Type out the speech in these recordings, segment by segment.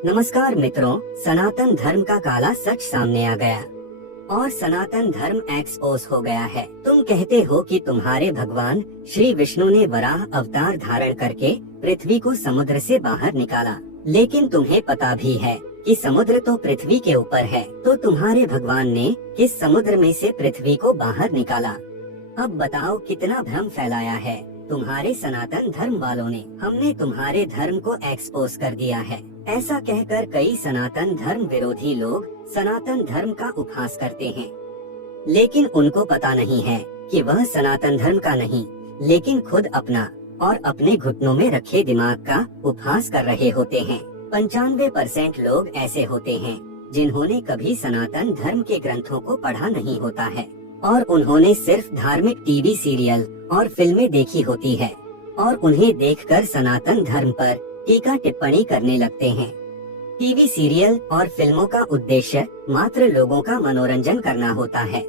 नमस्कार मित्रों, सनातन धर्म का काला सच सामने आ गया और सनातन धर्म एक्सपोज हो गया है। तुम कहते हो कि तुम्हारे भगवान श्री विष्णु ने वराह अवतार धारण करके पृथ्वी को समुद्र से बाहर निकाला, लेकिन तुम्हें पता भी है कि समुद्र तो पृथ्वी के ऊपर है, तो तुम्हारे भगवान ने किस समुद्र में से पृथ्वी को बाहर निकाला? अब बताओ कितना भ्रम फैलाया है तुम्हारे सनातन धर्म वालों ने। हमने तुम्हारे धर्म को एक्सपोज कर दिया है। ऐसा कहकर कई सनातन धर्म विरोधी लोग सनातन धर्म का उपहास करते हैं, लेकिन उनको पता नहीं है कि वह सनातन धर्म का नहीं, लेकिन खुद अपना और अपने घुटनों में रखे दिमाग का उपहास कर रहे होते हैं। 95% लोग ऐसे होते हैं जिन्होंने कभी सनातन धर्म के ग्रंथों को पढ़ा नहीं होता है और उन्होंने सिर्फ धार्मिक टीवी सीरियल और फिल्में देखी होती है और उन्हें देखकर सनातन धर्म पर टीका टिप्पणी करने लगते हैं। टीवी सीरियल और फिल्मों का उद्देश्य मात्र लोगों का मनोरंजन करना होता है।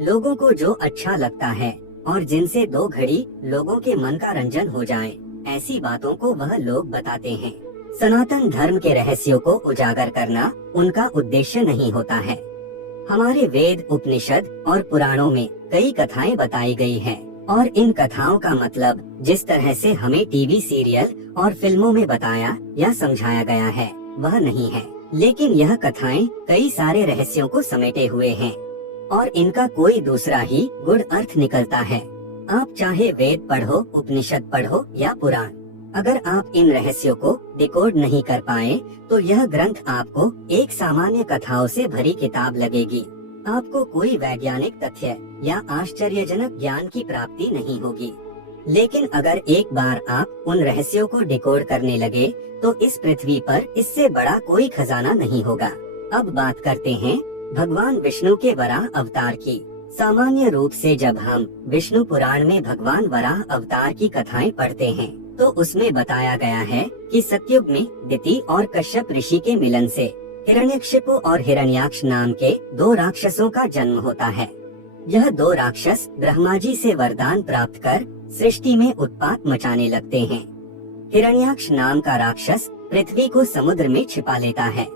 लोगों को जो अच्छा लगता है और जिनसे 2 घड़ी लोगों के मन का रंजन हो जाए, ऐसी बातों को वह लोग बताते हैं। सनातन धर्म के रहस्यों को उजागर करना उनका उद्देश्य नहीं होता है। हमारे वेद, उपनिषद और पुराणों में कई कथाएं बताई गई हैं और इन कथाओं का मतलब जिस तरह से हमें टीवी सीरियल और फिल्मों में बताया या समझाया गया है वह नहीं है, लेकिन यह कथाएं कई सारे रहस्यों को समेटे हुए हैं और इनका कोई दूसरा ही गुड़ अर्थ निकलता है। आप चाहे वेद पढ़ो, उपनिषद पढ़ो या पुराण, अगर आप इन रहस्यों को डिकोड नहीं कर पाए तो यह ग्रंथ आपको एक सामान्य कथाओं से भरी किताब लगेगी। आपको कोई वैज्ञानिक तथ्य या आश्चर्यजनक ज्ञान की प्राप्ति नहीं होगी। लेकिन अगर एक बार आप उन रहस्यों को डिकोड करने लगे तो इस पृथ्वी पर इससे बड़ा कोई खजाना नहीं होगा। अब बात करते हैं भगवान विष्णु के वराह अवतार की। सामान्य रूप से जब हम विष्णु पुराण में भगवान वराह अवतार की कथाएं पढ़ते हैं तो उसमें बताया गया है कि सतयुग में दिति और कश्यप ऋषि के मिलन से हिरण्यकशिपु और हिरण्याक्ष नाम के 2 राक्षसों का जन्म होता है। यह 2 राक्षस ब्रह्मा जी से वरदान प्राप्त कर सृष्टि में उत्पात मचाने लगते हैं। हिरण्याक्ष नाम का राक्षस पृथ्वी को समुद्र में छिपा लेता है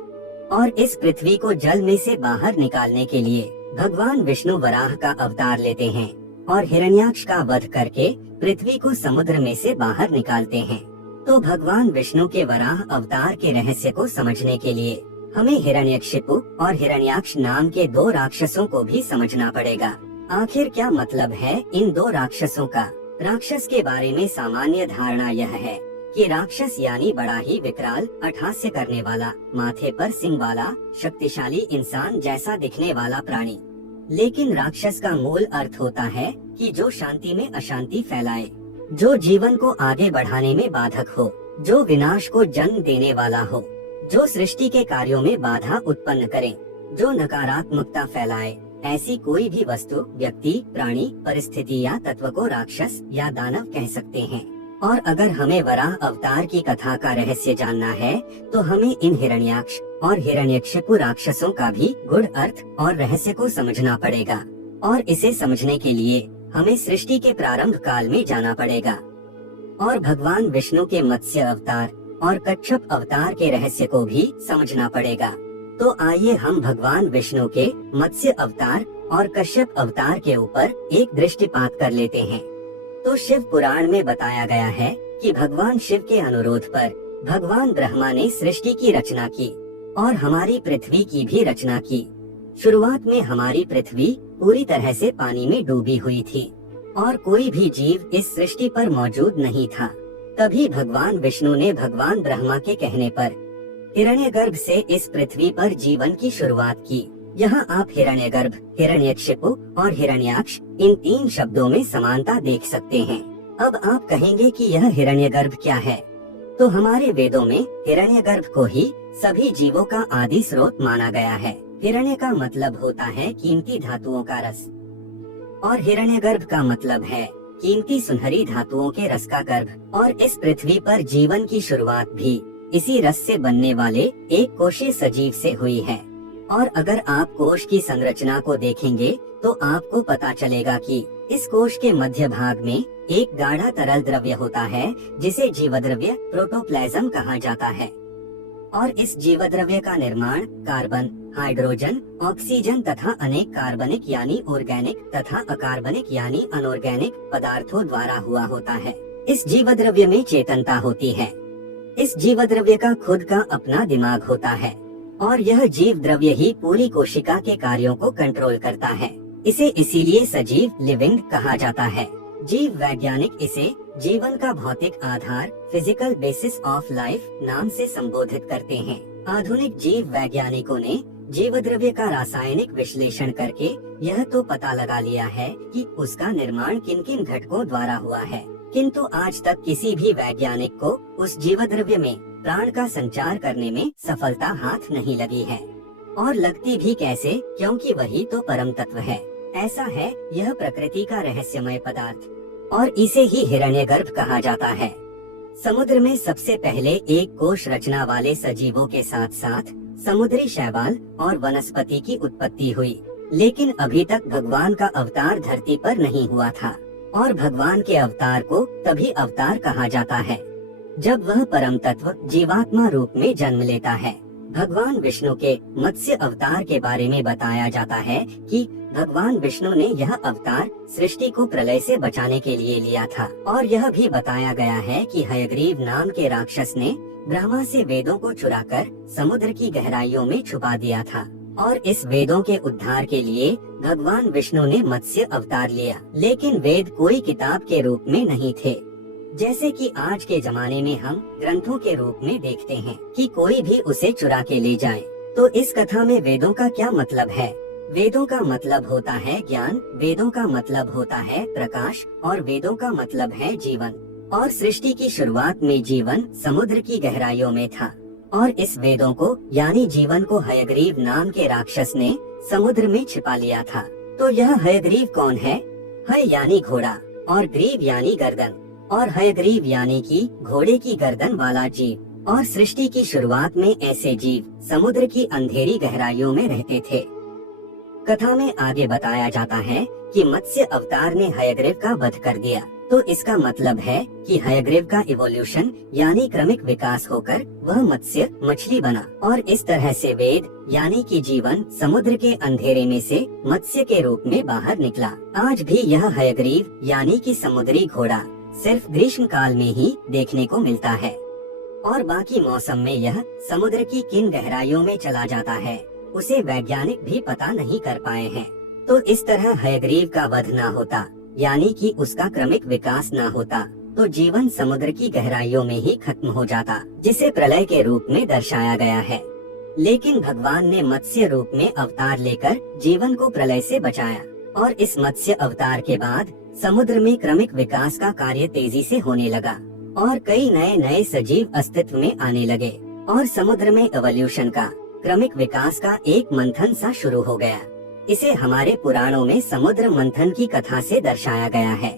और इस पृथ्वी को जल में से बाहर निकालने के लिए भगवान विष्णु वराह का अवतार लेते हैं और हिरण्याक्ष का वध करके पृथ्वी को समुद्र में से बाहर निकालते हैं। तो भगवान विष्णु के वराह अवतार के रहस्य को समझने के लिए हमें हिरण्यकशिपु और हिरण्याक्ष नाम के 2 राक्षसों को भी समझना पड़ेगा। आखिर क्या मतलब है इन 2 राक्षसों का? राक्षस के बारे में सामान्य धारणा यह है कि राक्षस यानी बड़ा ही विकराल, अट्टहास्य करने वाला, माथे पर सिंग वाला, शक्तिशाली इंसान जैसा दिखने वाला प्राणी। लेकिन राक्षस का मूल अर्थ होता है कि जो शांति में अशांति फैलाए, जो जीवन को आगे बढ़ाने में बाधक हो, जो विनाश को जन्म देने वाला हो, जो सृष्टि के कार्यों में बाधा उत्पन्न करे, जो नकारात्मकता फैलाए, ऐसी कोई भी वस्तु, व्यक्ति, प्राणी, परिस्थिति या तत्व को राक्षस या दानव कह सकते हैं। और अगर हमें वराह अवतार की कथा का रहस्य जानना है तो हमें इन हिरण्याक्ष और हिरण्यकशिपु राक्षसों का भी गूढ़ अर्थ और रहस्य को समझना पड़ेगा और इसे समझने के लिए हमें सृष्टि के प्रारंभ काल में जाना पड़ेगा और भगवान विष्णु के मत्स्य अवतार और कच्छप अवतार के रहस्य को भी समझना पड़ेगा। तो आइए हम भगवान विष्णु के मत्स्य अवतार और कश्यप अवतार के ऊपर एक दृष्टिपात कर लेते हैं। तो शिव पुराण में बताया गया है कि भगवान शिव के अनुरोध पर भगवान ब्रह्मा ने सृष्टि की रचना की और हमारी पृथ्वी की भी रचना की। शुरुआत में हमारी पृथ्वी पूरी तरह से पानी में डूबी हुई थी और कोई भी जीव इस सृष्टि पर मौजूद नहीं था। तभी भगवान विष्णु ने भगवान ब्रह्मा के कहने पर हिरण्यगर्भ से इस पृथ्वी पर जीवन की शुरुआत की। यहाँ आप हिरण्यगर्भ, हिरण्यकशिपु और हिरण्याक्ष इन 3 शब्दों में समानता देख सकते हैं। अब आप कहेंगे कि यह हिरण्यगर्भ क्या है? तो हमारे वेदों में हिरण्यगर्भ को ही सभी जीवों का आदि स्रोत माना गया है। हिरण्य का मतलब होता है कीमती धातुओं का रस और हिरण्यगर्भ का मतलब है कीमती सुनहरी धातुओं के रस का गर्भ। और इस पृथ्वी पर जीवन की शुरुआत भी इसी रस से बनने वाले एक कोशीय सजीव से हुई है। और अगर आप कोश की संरचना को देखेंगे तो आपको पता चलेगा कि इस कोश के मध्य भाग में एक गाढ़ा तरल द्रव्य होता है जिसे जीवद्रव्य प्रोटोप्लाज्म कहा जाता है। और इस जीवद्रव्य का निर्माण कार्बन, हाइड्रोजन, ऑक्सीजन तथा अनेक कार्बनिक यानी ऑर्गेनिक तथा अकार्बनिक यानी अनऑर्गेनिक पदार्थों द्वारा हुआ होता है। इस जीवद्रव्य में चेतनता होती है। इस जीवद्रव्य का खुद का अपना दिमाग होता है और यह जीव द्रव्य ही पूरी कोशिका के कार्यों को कंट्रोल करता है। इसे इसीलिए सजीव लिविंग कहा जाता है। जीव वैज्ञानिक इसे जीवन का भौतिक आधार फिजिकल बेसिस ऑफ लाइफ नाम से संबोधित करते हैं। आधुनिक जीव वैज्ञानिकों ने जीवद्रव्य का रासायनिक विश्लेषण करके यह तो पता लगा लिया है कि उसका निर्माण किन किन घटकों द्वारा हुआ है, किंतु आज तक किसी भी वैज्ञानिक को उस जीवद्रव्य में प्राण का संचार करने में सफलता हाथ नहीं लगी है। और लगती भी कैसे, क्योंकि वही तो परम तत्व है। ऐसा है यह प्रकृति का रहस्यमय पदार्थ और इसे ही हिरण्यगर्भ कहा जाता है। समुद्र में सबसे पहले एक कोश रचना वाले सजीवों के साथ साथ समुद्री शैवाल और वनस्पति की उत्पत्ति हुई, लेकिन अभी तक भगवान का अवतार धरती पर नहीं हुआ था। और भगवान के अवतार को तभी अवतार कहा जाता है जब वह परम तत्व जीवात्मा रूप में जन्म लेता है। भगवान विष्णु के मत्स्य अवतार के बारे में बताया जाता है कि भगवान विष्णु ने यह अवतार सृष्टि को प्रलय से बचाने के लिए लिया था। और यह भी बताया गया है कि हयग्रीव नाम के राक्षस ने ब्रह्मा से वेदों को चुराकर समुद्र की गहराइयों में छुपा दिया था और इस वेदों के उद्धार के लिए भगवान विष्णु ने मत्स्य अवतार लिया। लेकिन वेद कोई किताब के रूप में नहीं थे, जैसे कि आज के जमाने में हम ग्रंथों के रूप में देखते हैं कि कोई भी उसे चुरा के ले जाए। तो इस कथा में वेदों का क्या मतलब है? वेदों का मतलब होता है ज्ञान, वेदों का मतलब होता है प्रकाश और वेदों का मतलब है जीवन। और सृष्टि की शुरुआत में जीवन समुद्र की गहराइयों में था और इस वेदों को यानी जीवन को हयग्रीव नाम के राक्षस ने समुद्र में छिपा लिया था। तो यह हयग्रीव कौन है? हय यानी घोड़ा और ग्रीव यानी गर्दन, और हयग्रीव यानी कि घोड़े की गर्दन वाला जीव। और सृष्टि की शुरुआत में ऐसे जीव समुद्र की अंधेरी गहराइयों में रहते थे। कथा में आगे बताया जाता है कि मत्स्य अवतार ने हयग्रीव का वध कर दिया। तो इसका मतलब है कि हयग्रीव का इवोल्यूशन यानी क्रमिक विकास होकर वह मत्स्य मछली बना और इस तरह से वेद यानी कि जीवन समुद्र के अंधेरे में से मत्स्य के रूप में बाहर निकला। आज भी यह हयग्रीव यानी कि समुद्री घोड़ा सिर्फ ग्रीष्म काल में ही देखने को मिलता है और बाकी मौसम में यह समुद्र की किन गहराइयों में चला जाता है उसे वैज्ञानिक भी पता नहीं कर पाए हैं। तो इस तरह हयग्रीव का वध न होता यानी कि उसका क्रमिक विकास न होता तो जीवन समुद्र की गहराइयों में ही खत्म हो जाता, जिसे प्रलय के रूप में दर्शाया गया है। लेकिन भगवान ने मत्स्य रूप में अवतार लेकर जीवन को प्रलय से बचाया और इस मत्स्य अवतार के बाद समुद्र में क्रमिक विकास का कार्य तेजी से होने लगा और कई नए नए सजीव अस्तित्व में आने लगे और समुद्र में एवोल्यूशन का क्रमिक विकास का एक मंथन सा शुरू हो गया। इसे हमारे पुराणों में समुद्र मंथन की कथा से दर्शाया गया है।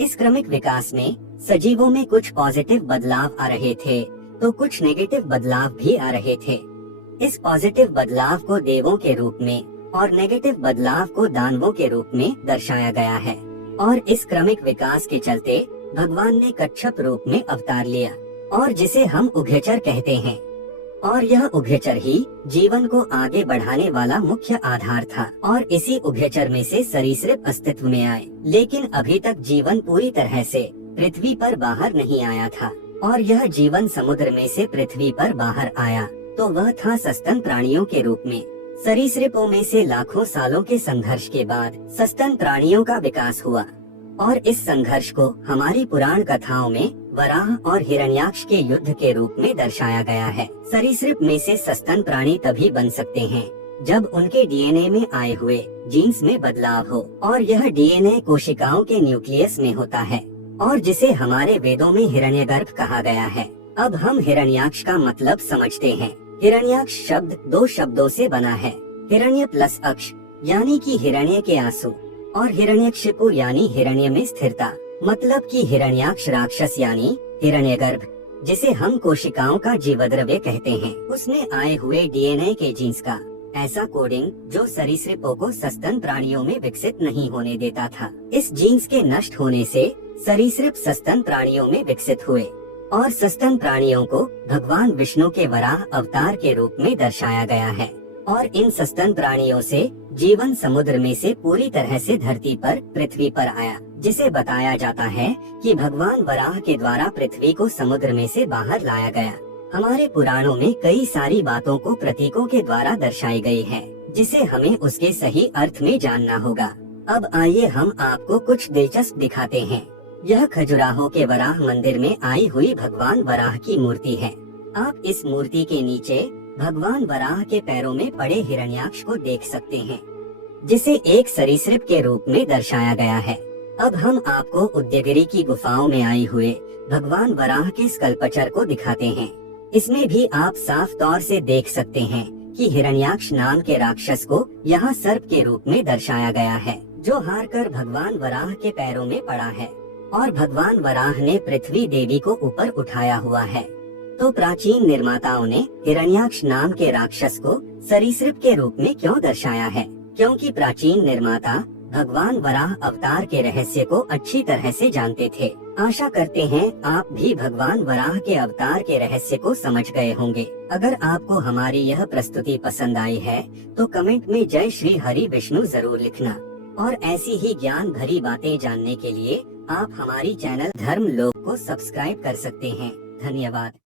इस क्रमिक विकास में सजीवों में कुछ पॉजिटिव बदलाव आ रहे थे तो कुछ नेगेटिव बदलाव भी आ रहे थे। इस पॉजिटिव बदलाव को देवों के रूप में और नेगेटिव बदलाव को दानवों के रूप में दर्शाया गया है। और इस क्रमिक विकास के चलते भगवान ने कच्छप रूप में अवतार लिया और जिसे हम उभयचर कहते हैं। और यह उभयचर ही जीवन को आगे बढ़ाने वाला मुख्य आधार था और इसी उभयचर में से सरीसृप अस्तित्व में आए। लेकिन अभी तक जीवन पूरी तरह से पृथ्वी पर बाहर नहीं आया था और यह जीवन समुद्र में से पृथ्वी पर बाहर आया तो वह था सस्तन प्राणियों के रूप में। सरीसृपों में से लाखों सालों के संघर्ष के बाद सस्तन प्राणियों का विकास हुआ और इस संघर्ष को हमारी पुराण कथाओं में वराह और हिरण्याक्ष के युद्ध के रूप में दर्शाया गया है। सरीसृप में से सस्तन प्राणी तभी बन सकते हैं जब उनके डीएनए में आए हुए जीन्स में बदलाव हो और यह डीएनए कोशिकाओं के न्यूक्लियस में होता है और जिसे हमारे वेदों में हिरण्यगर्भ कहा गया है। अब हम हिरण्याक्ष का मतलब समझते हैं। हिरण्याक्ष शब्द दो शब्दों से बना है, हिरण्य प्लस अक्ष यानी कि हिरण्य के आंसू और हिरण्यक्षिपु यानी हिरण्य में स्थिरता, मतलब कि हिरण्याक्ष राक्षस यानी हिरण्यगर्भ जिसे हम कोशिकाओं का जीवद्रव्य कहते हैं, उसमें आए हुए डीएनए के जीन्स का ऐसा कोडिंग जो सरीसृपों को सस्तन प्राणियों में विकसित नहीं होने देता था। इस जीन्स के नष्ट होने से सरीसृप सस्तन प्राणियों में विकसित हुए और सस्तन प्राणियों को भगवान विष्णु के वराह अवतार के रूप में दर्शाया गया है। और इन सस्तन प्राणियों से जीवन समुद्र में से पूरी तरह से धरती पर पृथ्वी पर आया, जिसे बताया जाता है कि भगवान वराह के द्वारा पृथ्वी को समुद्र में से बाहर लाया गया। हमारे पुराणों में कई सारी बातों को प्रतीकों के द्वारा दर्शाई गई है, जिसे हमें उसके सही अर्थ में जानना होगा। अब आइए हम आपको कुछ दिलचस्प दिखाते हैं। यह खजुराहो के वराह मंदिर में आई हुई भगवान वराह की मूर्ति है। आप इस मूर्ति के नीचे भगवान वराह के पैरों में पड़े हिरण्याक्ष को देख सकते हैं, जिसे एक सरीसृप के रूप में दर्शाया गया है। अब हम आपको उदयगिरी की गुफाओं में आई हुए भगवान वराह के स्कल्पचर को दिखाते हैं। इसमें भी आप साफ तौर से देख सकते हैं कि हिरण्याक्ष नाम के राक्षस को यहाँ सर्प के रूप में दर्शाया गया है, जो हारकर भगवान वराह के पैरों में पड़ा है और भगवान वराह ने पृथ्वी देवी को ऊपर उठाया हुआ है। तो प्राचीन निर्माताओं ने हिरण्याक्ष नाम के राक्षस को सरीसृप के रूप में क्यों दर्शाया है? क्योंकि प्राचीन निर्माता भगवान वराह अवतार के रहस्य को अच्छी तरह से जानते थे। आशा करते हैं आप भी भगवान वराह के अवतार के रहस्य को समझ गए होंगे। अगर आपको हमारी यह प्रस्तुति पसंद आई है तो कमेंट में जय श्री हरि विष्णु जरूर लिखना। और ऐसी ही ज्ञान भरी बातें जानने के लिए आप हमारी चैनल धर्म लोक को सब्सक्राइब कर सकते हैं। धन्यवाद।